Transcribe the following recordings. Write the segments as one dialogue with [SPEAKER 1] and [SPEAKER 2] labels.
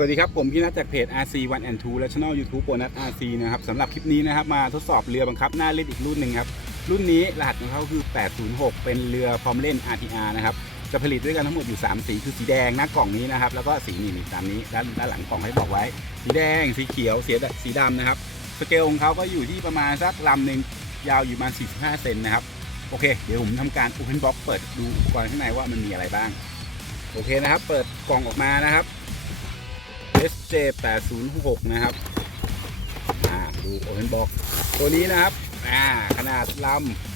[SPEAKER 1] สวัสดีครับผมพี่นัทจากเพจ RC 1 and 2และ Channel YouTube โบนัส RC นะครับสำหรับคลิปนี้นะครับมาทดสอบเรือบังคับหน้าเล่นอีกรุ่นหนึ่งครับรุ่นนี้รหัสของเขาคือ 806 เป็นเรือพร้อมเล่น RTR นะครับจะผลิตด้วยกันทั้งหมดอยู่ 3 สีคือสีแดงหน้ากล่องนี้นะครับแล้วก็สีนี่นี่ตามนี้ด้านด้านหลังกล่องให้บอกไว้ สีแดงสีเขียวสีดสีดำนะครับสเกลของเขาก็อยู่ที่ประมาณสักลำหนึ่งยาวอยู่ประมาณ 45 เซนนะครับโอเค เดี๋ยวผมทำการ Open Box เปิดดูอุปกรณ์ข้างในว่ามันมีอะไรบ้างโอเคนะครับ เปิดกล่องออกมานะครับ SJ 806นะครับอ่าดู Open Box ตัวนี้นะครับอ่าขนาดล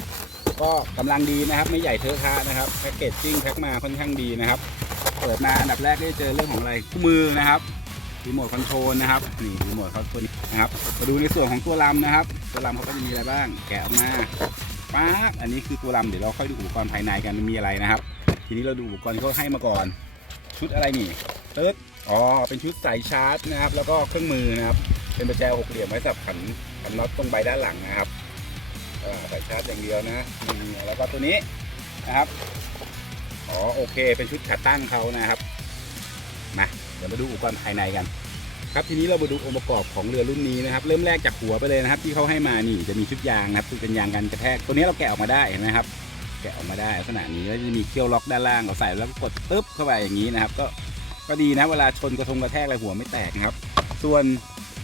[SPEAKER 1] ำก็กำลังดีนะครับ ไม่ใหญ่เทอะทะนะครับแพ็กเกจจิ้งแพ็กมาค่อนข้างดีนะครับ เปิดมาอันดับแรกได้เจอเรื่องของอะไรคู่มือนะครับรีโมทคอนโทรลนะครับนี่รีโมทเขาตัวนี้นะครับมาดูในส่วนของตัวลำนะครับ ตัวลำเขาก็จะมีอะไรบ้าง แกะออกมาป๊ากอันนี้คือตัวลำเดี๋ยวเราค่อยดูอุปกรณ์ภายในกันมันมีอะไรนะครับ ทีนี้เราดูอุปกรณ์ที่เขาให้มาก่อน ชุดอะไรนี่เติร์ด อ๋อเป็นชุดสายชาร์จนะครับ แล้วก็เครื่องมือนะครับ เป็นประแจหกเหลี่ยมไว้สับขันขันน็อตตรงใบด้านหลังนะครับสายชาร์จอย่างเดียวนะแล้วก็ตัวนี้นะครับอ๋อโอเค เป็นชุดขาตั้งเขานะครับมาเดี๋ยวมาดูอุปกรณ์ภายในกัน ครับทีนี้เรามาดูองค์ประกอบของเรือรุ่นนี้นะครับ เริ่มแรกจากหัวไปเลยนะครับ ที่เขาให้มานี่จะมีชุดยางนะครับคือเป็นยางกันกระแทกตัวนี้เราแกะออกมาได้เห็นไหมครับ แกะออกมาได้ลักษณะนี้แล้วจะมีเคี่ยวล็อกด้านล่างเราใส่แล้วก็กดปึ๊บเข้าไปอย่างนี้นะครับ ก็ ก็ดีนะเวลาชนกระทงกระแทกอะไรหัวไม่แตกนะครับ ส่วน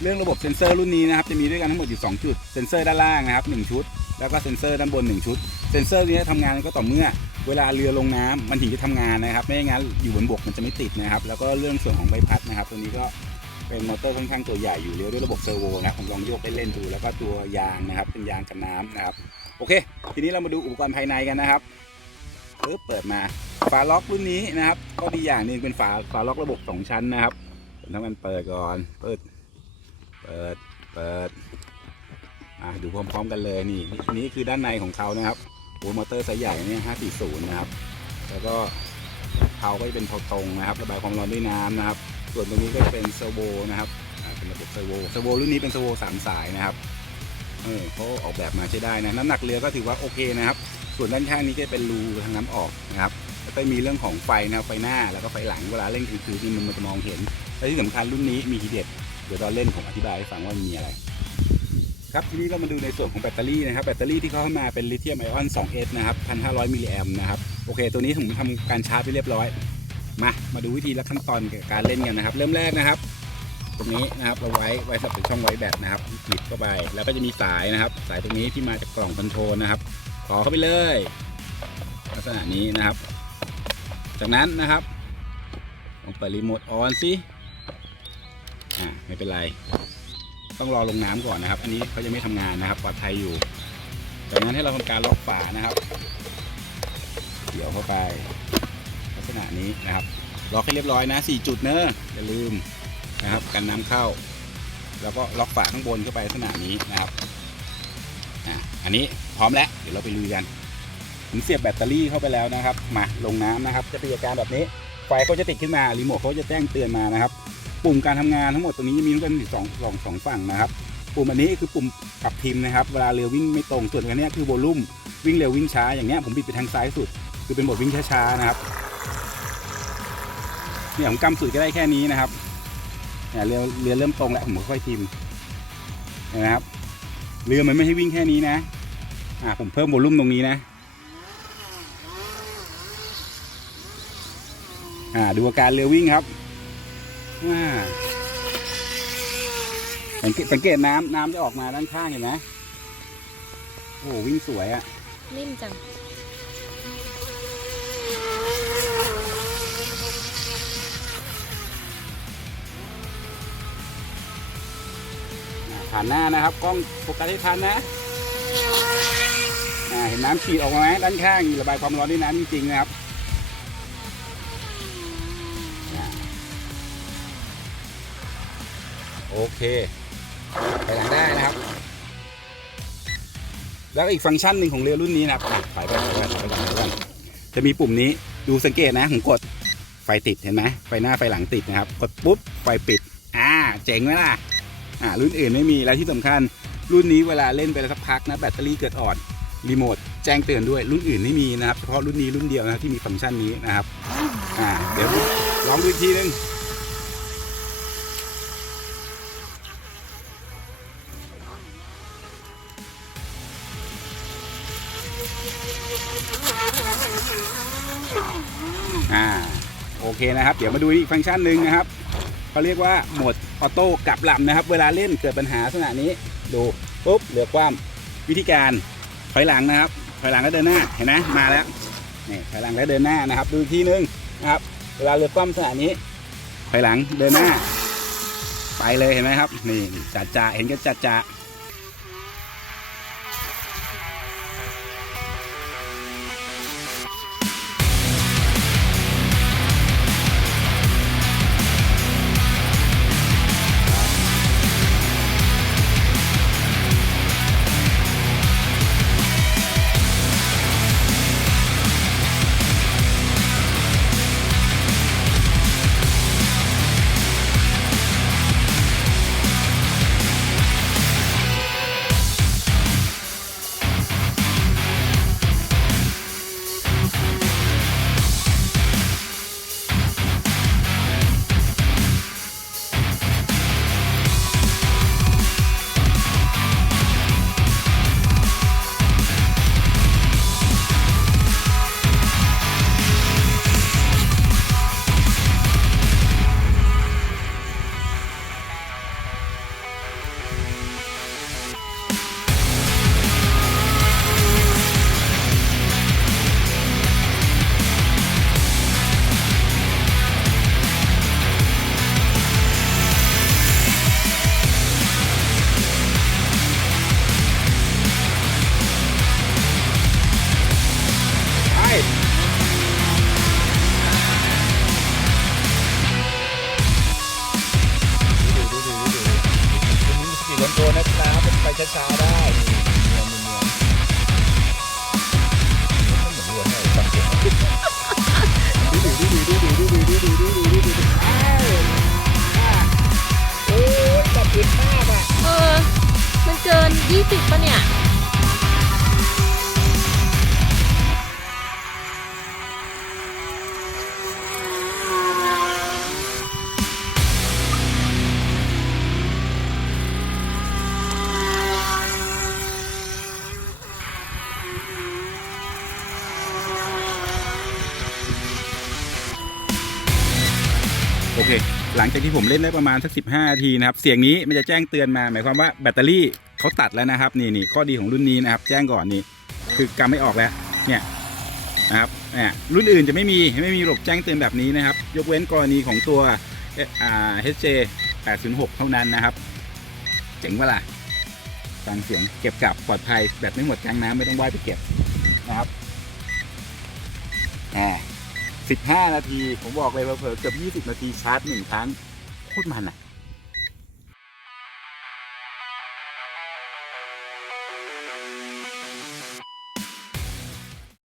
[SPEAKER 1] เรื่องระบบเซ็นเซอร์รุ่นนี้นะครับจะมีด้วยกันทั้งหมดอยู่ 2 จุด เซ็นเซอร์ด้านล่างนะครับ 1 ชุด แล้วก็เซ็นเซอร์ด้านบน 1 ชุด เซ็นเซอร์นี้ทำงานก็ต่อเมื่อเวลาเรือลงน้ำมันถึงจะทำงานนะครับ ไม่งั้นอยู่บนบกมันจะไม่ติดนะครับ แล้วก็เรื่องส่วนของใบพัดนะครับ ตัวนี้ก็เป็นมอเตอร์ค่อนข้างตัวใหญ่อยู่เลี้ยวด้วยระบบเซอร์โวนะผมลองโยกเล่นๆดูแล้วก็ตัวยางนะครับเป็นยางกันน้ำนะครับโอเค ทีนี้เรามาดูอุปกรณ์ภายในกันนะครับ ปึ๊บเปิดมาฝาล็อกรุ่นนี้นะครับ ก็ดีอย่างหนึงเป็นฝาฝาล็อกระบบสองชั้นนะครับผมทำการเปิดก่อนเปิดเปิดเปิดอะดูพร้อมๆกันเลยนี่นี่คือด้านในของเขานะครับหัวมอเตอร์ไซส์ใหญ่เนี่ย540 นะครับ แล้วก็เผาก็จะเป็นเผาตรงนะครับ ระบายความร้อนด้วยน้ำนะครับ ส่วนตรงนี้ก็จะเป็นเซอร์โวนะครับเป็นระบบเซอร์โวเซอร์โวรุ่นนี้เป็นเซอร์โวสามสายนะครับเออเขาออกแบบมาใช้ได้นะ น้ำหนักเรือก็ถือว่าโอเคนะครับ ส่วนด้านข้างนี้ก็เป็นรูทางน้ำออกนะครับแล้วก็มีเรื่องของไฟนะไฟหน้าแล้วก็ไฟหลังเวลาเล่นกลางคืนนี่มันจะมองเห็นและที่สำคัญรุ่นนี้มีทีเด็ดเดี๋ยวตอนเล่นผมอธิบายให้ฟังว่ามันมีอะไร ครับทีนี้เรามาดูในส่วนของแบตเตอรี่นะครับแบตเตอรี่ที่เขาให้มาเป็นลิเธียมไอออน 2S นะครับ 1,500 มิลลิแอมนะครับโอเค ตัวนี้ผมทำการชาร์จไปเรียบร้อย มามาดูวิธีและขั้นตอนการเล่นกันนะครับ เริ่มแรกนะครับ ตรงนี้นะครับเราไว้ไว้สำหรับเป็นช่องไว้แบตนะครับหยิบเข้าไปแล้วก็จะมีสายนะครับ สายตรงนี้ที่มาจากกล่องคอนโทรลนะครับ ต่อเข้าไปเลย ลักษณะนี้นะครับ จากนั้นนะครับลองเปิดรีโมทออนสิอ่าไม่เป็นไร ต้องรอลงน้ำก่อนนะครับ อันนี้เขาจะไม่ทำงานนะครับ ปลอดภัยอยู่ จากนั้นให้เราทำการล็อกฝานะครับเกี่ยวเข้าไป ลักษณะนี้นะครับล็อกให้เรียบร้อยนะ4จุดเนอะอย่าลืมนะครับ กันน้ำเข้า แล้วก็ล็อกฝาข้างบนเข้าไปลักษณะนี้นะครับ อันนี้พร้อมแล้วเดี๋ยวเราไปลุยกันผมเสียบแบตเตอรี่เข้าไปแล้วนะครับ มาลงน้ำนะครับ จะเป็นอาการแบบนี้ ไฟก็จะติดขึ้นมารีโมทเขาจะแจ้งเตือนมานะครับ ปุ่มการทำงานทั้งหมดตัวนี้จะมีทั้งหมดสองสองสองฝั่งนะครับ ปุ่มอันนี้คือปุ่มปรับพิมพ์นะครับ เวลาเรือวิ่งไม่ตรงส่วนอันนี้คือโวลูมวิ่งเร็ววิ่งช้าอย่างเงี้ยผมบิดไปทางซ้ายสุด คือเป็นโหมดวิ่งช้าๆนะครับเนี่ยผมกำสุดก็ได้แค่นี้นะครับเนี่ยเรือเรือเริ่มตรงแล้วผมค่อยๆพิมพ์นไหมครับเรือมันไม่ให้วิ่งแค่นี้นะ อ่าผมเพิ่มโวลูมตรงนี้นะ อ่าดูอาการเรือวิ่งครับอ่าสังเกตสังเกตน้ำน้ำจะออกมาด้านข้างเห็นไหมโอ้โหวิ่งสวยอะ
[SPEAKER 2] นิ่มจัง
[SPEAKER 1] อ่าผ่านหน้านะครับ กล้องโฟกัสให้ทันนะอ่าเห็ นน้ำฉีดออกมาไหมด้านข้างระบายความร้อนด้วยน้ำจริงๆนะครับโอเคไปหลังได้นะครับ แล้วอีกฟังก์ชันหนึ่งของเรือรุ่นนี้นะครับอะไปไปไปไปไปไปไปจะมีปุ่มนี้ดูสังเกตนะผมกดไฟติดเห็นไหมไฟหน้าไฟหลังติดนะครับ กดปุ๊บไฟปิด อ่า เจ๋งไหมล่ะอ่ารุ่นอื่นไม่มีแล้วที่สำคัญ รุ่นนี้เวลาเล่นไปแล้วสักพักนะแบตเตอรี่เกิดอ่อนรีโมท แจ้งเตือนด้วยรุ่นอื่นไม่มีนะครับเฉพาะรุ่นนี้รุ่นเดียวนะที่มีฟังก์ชันนี้นะครับอ่าเดี๋ยวลองดูอีกทีนึงอ่าโอเคนะครับ เดี๋ยวมาดูอีกฟังก์ชันหนึ่งนะครับเขาเรียกว่าโหมดออโต้กลับลำนะครับ เวลาเล่นเกิดปัญหาลักษณะนี้ดูปุ๊บเหลือความวิธีการถอยหลังนะครับ ถอยหลังแล้วเดินหน้าเห็นไหมมาแล้วนี่ถอยหลังแล้วเดินหน้านะครับ ดูอีกทีนึงนะครับ เวลาเรือคว่ำสถานี้ถอยหลังเดินหน้า ไปเลยเห็นไหมครับ นี่จัดจ่าเห็นก็จัดจ่า
[SPEAKER 2] สวนตัวนะครับไปช้าๆได้เอ
[SPEAKER 1] อ
[SPEAKER 3] มันเกิน 20ป่ะเนี่ย
[SPEAKER 1] หลังจากที่ผมเล่นได้ประมาณสักสิบห้านาทีนะครับ เสียงนี้มันจะแจ้งเตือนมา หมายความว่าแบตเตอรี่เขาตัดแล้วนะครับ นี่นี่ข้อดีของรุ่นนี้นะครับ แจ้งก่อนนี่คือกำไม่ออกแล้ว เนี่ยนะครับเนี่ยรุ่นอื่นจะไม่มีไม่มีระบบแจ้งเตือนแบบนี้นะครับ ยกเว้นกรณีของตัวเอ่า HJ 806 เท่านั้นนะครับ เจ๋งเวล่ะฟังเสียงเก็บกลับปลอดภัยแบบไม่หมดกลางน้ำไม่ต้องว่ายไปเก็บนะครับแหม 15 นาที ผมบอกเลยเผลอๆเกือบ 20 นาทีชาร์จหนึ่งครั้งโคตรมันอะ